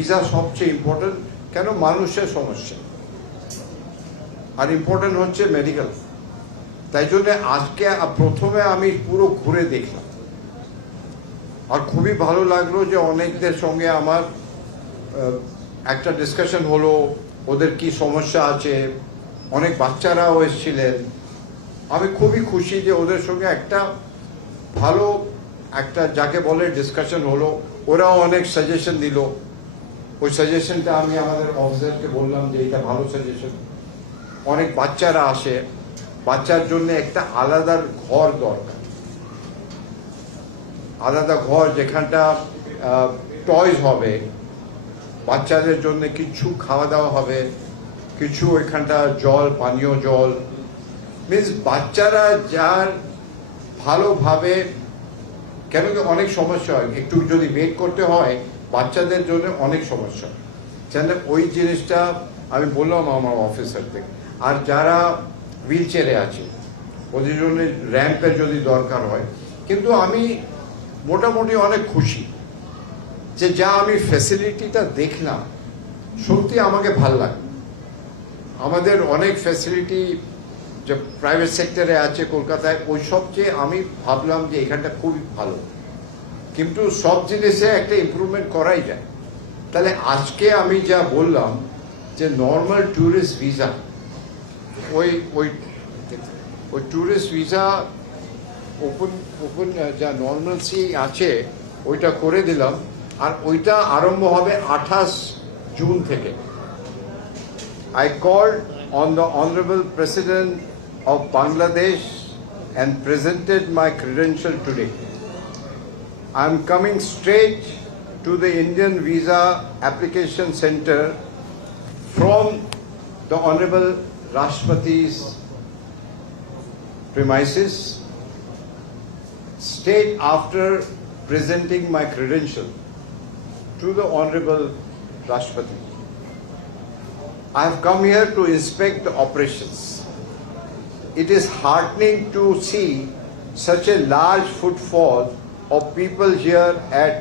Visa সবচেয়ে important কেন মানুষের সমস্যা আর ইম্পর্টেন্ট হচ্ছে মেডিকেল। তাই জন্য আজকে প্রথমে আমি পুরো ঘুরে দেখলাম আর খুবই ভালো লাগলো যে অনেকদের সঙ্গে আমার একটা ডিসকাশন হলো, ওদের কি সমস্যা আছে। অনেক বাচ্চারাও এসেছিলেন। আমি খুবই খুশি যে ওদের সঙ্গে একটা ভালো একটা যাকে বলে ডিসকাশন হলো। ওরাও অনেক সাজেশন দিল। ওই সাজেশনটা আমি আমাদের অফিসারকে বললাম যে এটা ভালো সাজেশন। অনেক বাচ্চারা আসে, বাচ্চার জন্য একটা আলাদা ঘর দরকার, আলাদা ঘর যেখানটা টয়স হবে, বাচ্চাদের জন্য কিছু খাওয়া দাওয়া হবে, কিছু এখানটা জল, পানীয় জল, মিনস বাচ্চারা যার ভালোভাবে, কেন কি অনেক সমস্যা হয়, একটু যদি ওয়েট করতে হয় বাচ্চাদের জন্য অনেক সমস্যা। সেখানে ওই জিনিসটা আমি বললাম আমার অফিসার থেকে। আর যারা হুইল চেয়ারে আছে ওদের জন্য র্যাম্পের যদি দরকার হয়। কিন্তু আমি মোটামুটি অনেক খুশি যে যা আমি ফ্যাসিলিটিটা দেখলাম, সত্যি আমাকে ভাল লাগে। আমাদের অনেক ফ্যাসিলিটি যে প্রাইভেট সেক্টরে আছে কলকাতায়, ওই সবচেয়ে আমি ভাবলাম যে এখানটা খুবই ভালো, কিন্তু সব জিনিসে একটা ইমপ্রুভমেন্ট করাই যায়। তাহলে আজকে আমি যা বললাম যে নর্মাল ট্যুরিস্ট ভিসা, ওই ওই ওই ট্যুরিস্ট ভিসা ওপেন যা নর্মালসি আছে ওইটা করে দিলাম। আর ওইটা আরম্ভ হবে 28 জুন থেকে। I called on the Honorable President of Bangladesh and presented my credential today. I am coming straight to the Indian Visa Application Center from the Honorable Rashtrapati's premises, straight after presenting my credential to the Honorable Rashtrapati. I have come here to inspect the operations. It is heartening to see such a large footfall of people here at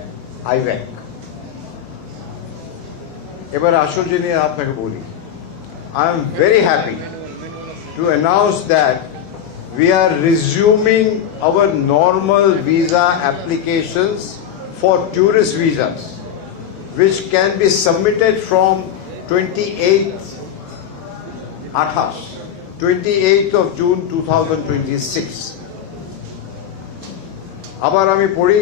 IVAC. এবার আসল জিনিস আপনাকে বলি, I am very happy to announce that we are resuming our normal visa applications for tourist visas, which can be submitted from 28th of June 2026. আবার আমি পড়ি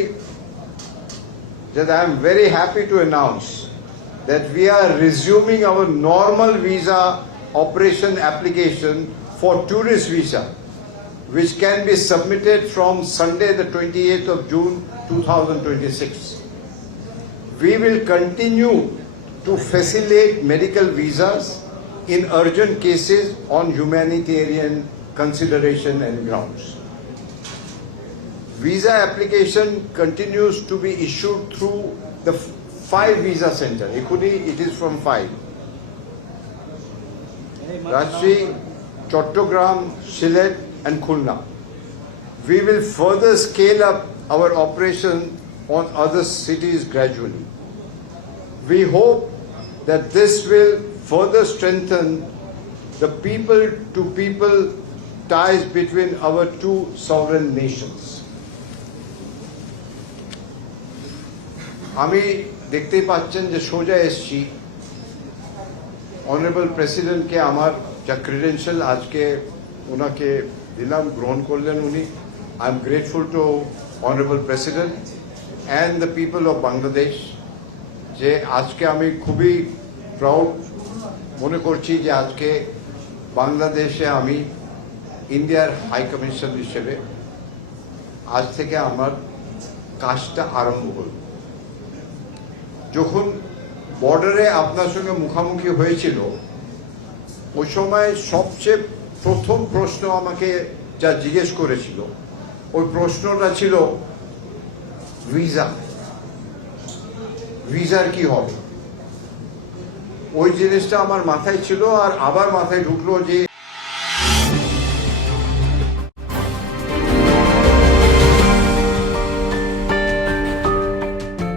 that I am very happy to announce that we are resuming our normal visa operation application for tourist visa, which can be submitted from Sunday the 28th of June 2026. We will continue to facilitate medical visas in urgent cases on humanitarian consideration and grounds. Visa application continues to be issued through the 5 visa center. Equally, it is from 5. Rajshahi, Chattogram, Sylhet and Khulna. We will further scale up our operation on other cities gradually. We hope that this will further strengthen the people-to-people ties between our two sovereign nations. আমি দেখতেই পাচ্ছেন যে সোজা এসছি honourable প্রেসিডেন্টকে আমার যা credential আজকে ওনাকে দিলাম, গ্রহণ করলেন উনি। I am grateful to honourable president and the people of Bangladesh, যে আজকে আমি খুবই প্রাউড মনে করছি যে আজকে বাংলাদেশে আমি ইন্ডিয়ার হাই কমিশনার হিসেবে আজ থেকে আমার কাজটা আরম্ভ হল। যখন বর্ডারে আপনার সঙ্গে মুখোমুখি হয়েছিল ওই সময় সবচেয়ে প্রথম প্রশ্ন আমাকে যা জিজ্ঞেস করেছিল, ওই প্রশ্নটা ছিল ভিসার কি হবে। ওই জিনিসটা আমার মাথায় ছিল আর আবার মাথায় ঢুকলো যে